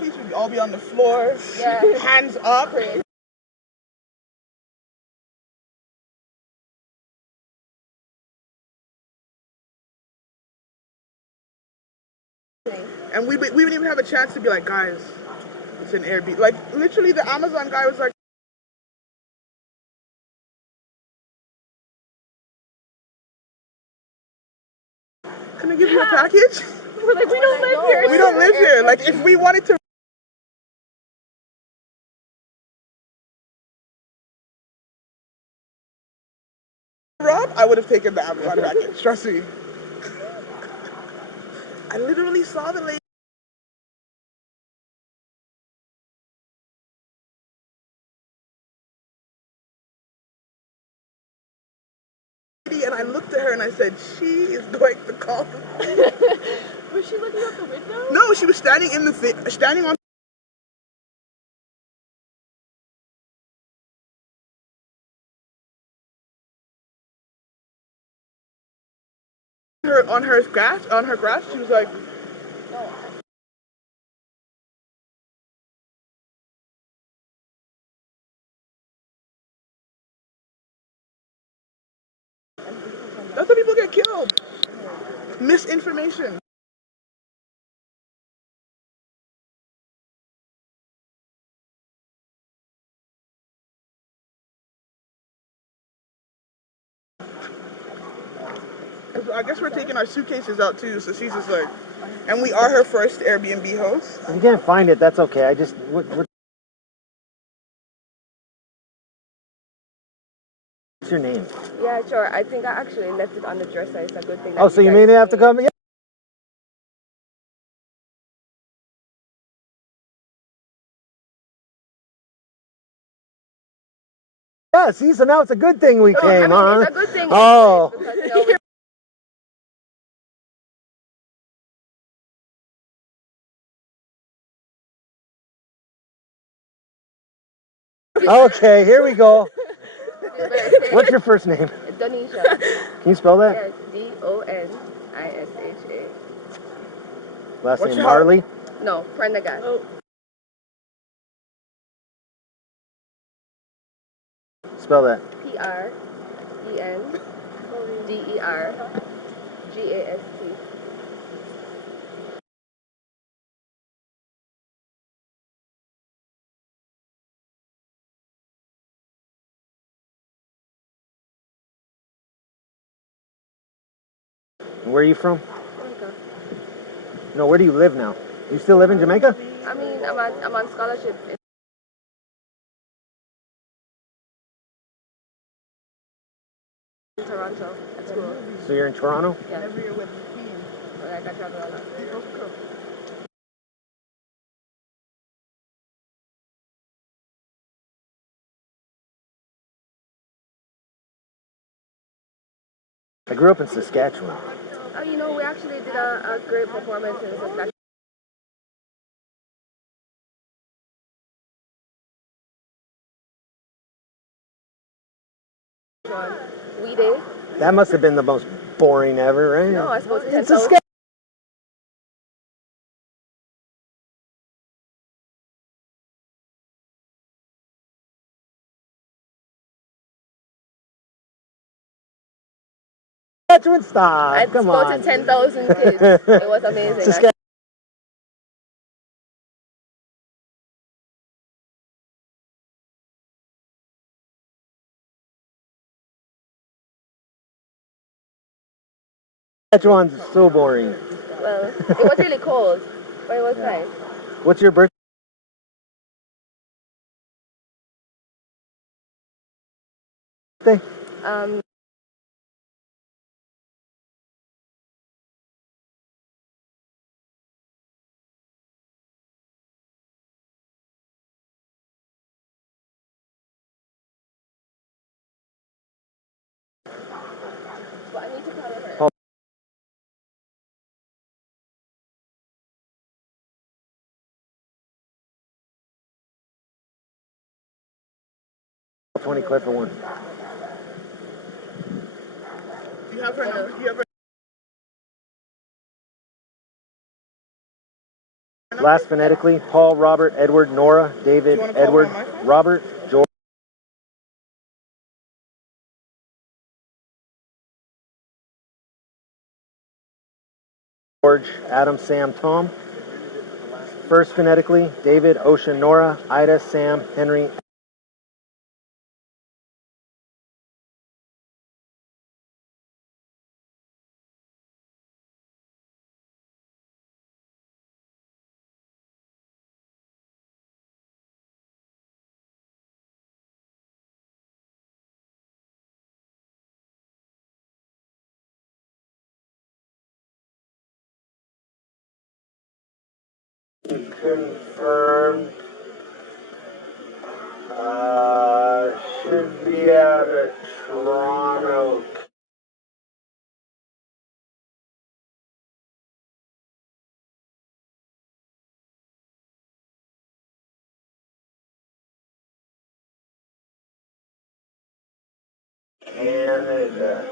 We'd all be on the floor, hands up. And we wouldn't even have a chance to be like, guys, it's an Airbnb. Like, literally, the Amazon guy was like, can I give you a package? We're like, we don't live here. We don't live here. Like, if we wanted to rob, I would have taken the Amazon package. Trust me. I literally saw the lady. And I looked at her and I said, she is going to call the police. Was she looking out the window? No, she was standing in the standing on her grass. She was like, that's how people get killed. Misinformation. I guess we're taking our suitcases out too, so she's just like, and we are her first Airbnb host. If you can't find it, that's okay. I just, what's your name? Yeah, sure. I think I actually left it on the dresser. It's a good thing. Oh, so you may have to come? Yeah. Yeah, see, so now it's a good thing we came, huh? It's a good thing. Oh. Because, you know, Okay, here we go. What's your first name? Donisha. Can you spell that? Yes, Donisha. Last name Marley? No, Prendergast. Oh. Spell that. Prendergast. Where are you from? Jamaica. No, where do you live now? You still live in Jamaica? I mean, I'm on scholarship in Toronto at school. So you're in Toronto? Yeah. Every year with the team. Like I travel a lot. I grew up in Saskatchewan. Oh, you know, we actually did a great performance in Saskatchewan. We did. That must have been the most boring ever, right? No, I suppose it's Saskatchewan. Saskatchewan, stop. I Come spoke on. to 10,000 kids. It was amazing. Saskatchewan's so boring. Well, it was really cold, but it was nice. What's your birthday? Um, but I need to call her. Oh. 20 clip for one. You have her number? You have her Last phonetically, Paul, Robert, Edward, Nora, David, You wanna call Edward, me on my phone? Robert, George, Adam, Sam, Tom. First phonetically, David, Ocean, Nora, Ida, Sam, Henry. Confirmed. Should be out of Toronto. Canada.